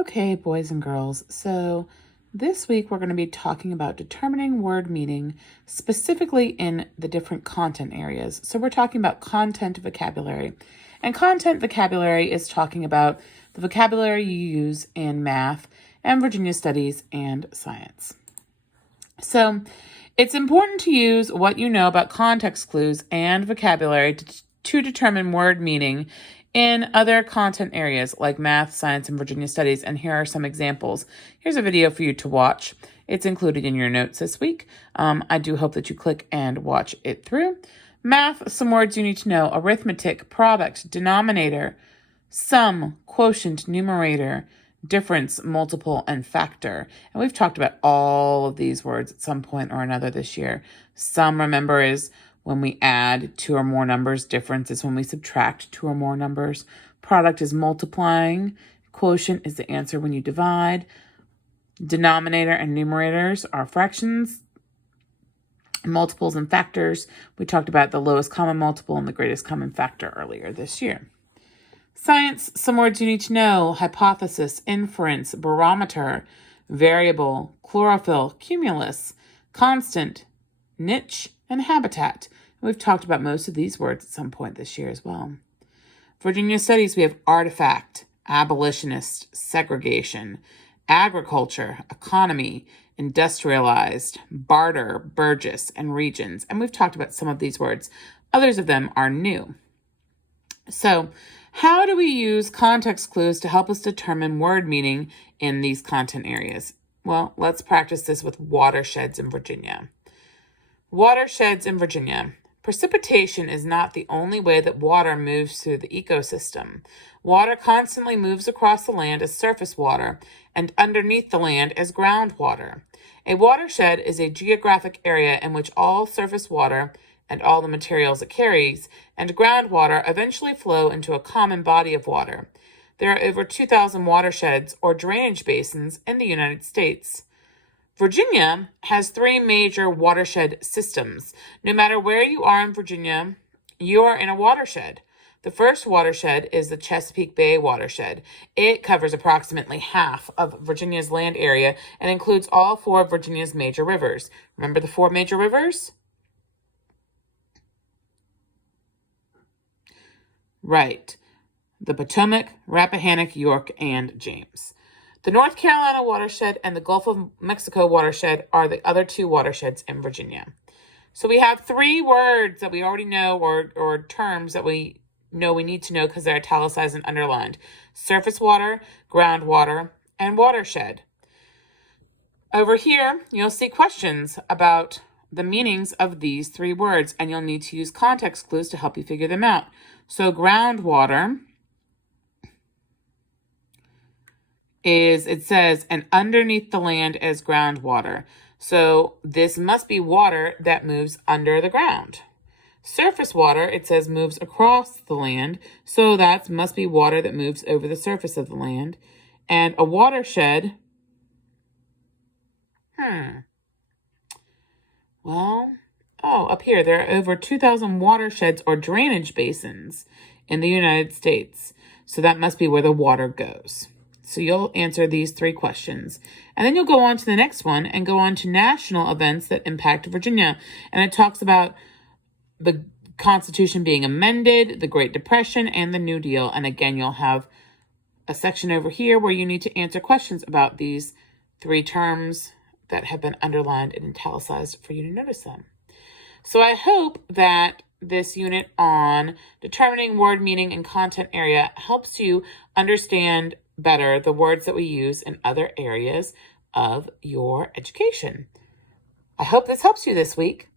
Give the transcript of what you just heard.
Okay, boys and girls, so this week we're going to be talking about determining word meaning specifically in the different content areas. So we're talking about content vocabulary. And content vocabulary is talking about the vocabulary you use in math and Virginia studies and science. So it's important to use what you know about context clues and vocabulary to determine word meaning in other content areas like math, science, and Virginia studies. And here are some examples. Here's a video for you to watch. It's included in your notes this week. I do hope that you click and watch it through. Math, some words you need to know: arithmetic, product, denominator, sum, quotient, numerator, difference, multiple, and factor. And we've talked about all of these words at some point or another this year. Sum, remember, is when we add two or more numbers. Difference is when we subtract two or more numbers. Product is multiplying. Quotient is the answer when you divide. Denominator and numerators are fractions. Multiples and factors. We talked about the lowest common multiple and the greatest common factor earlier this year. Science, some words you need to know: hypothesis, inference, barometer, variable, chlorophyll, cumulus, constant, niche, and habitat. We've talked about most of these words at some point this year as well. Virginia studies, we have artifact, abolitionist, segregation, agriculture, economy, industrialized, barter, burgess, and regions. And we've talked about some of these words. Others of them are new. So how do we use context clues to help us determine word meaning in these content areas? Well, let's practice this with watersheds in Virginia. Watersheds in Virginia. Precipitation is not the only way that water moves through the ecosystem. Water constantly moves across the land as surface water and underneath the land as groundwater. A watershed is a geographic area in which all surface water and all the materials it carries and groundwater eventually flow into a common body of water. There are over 2,000 watersheds or drainage basins in the United States. Virginia has 3 major watershed systems. No matter where you are in Virginia, you are in a watershed. The first watershed is the Chesapeake Bay Watershed. It covers approximately half of Virginia's land area and includes all 4 of Virginia's major rivers. Remember the 4 major rivers? Right. The Potomac, Rappahannock, York, and James. The North Carolina watershed and the Gulf of Mexico watershed are the other 2 watersheds in Virginia. So we have 3 words that we already know, or terms that we know we need to know because they're italicized and underlined: surface water, groundwater, and watershed. Over here, you'll see questions about the meanings of these 3 words, and you'll need to use context clues to help you figure them out. So groundwater is, it says, and underneath the land as groundwater. So this must be water that moves under the ground. Surface water, it says, moves across the land. So that must be water that moves over the surface of the land. And a watershed, up here, there are over 2,000 watersheds or drainage basins in the United States. So that must be where the water goes. So you'll answer these 3 questions. And then you'll go on to the next one and go on to national events that impact Virginia. And it talks about the Constitution being amended, the Great Depression, and the New Deal. And again, you'll have a section over here where you need to answer questions about these 3 terms that have been underlined and italicized for you to notice them. So I hope that this unit on determining word meaning and content area helps you understand better the words that we use in other areas of your education. I hope this helps you this week.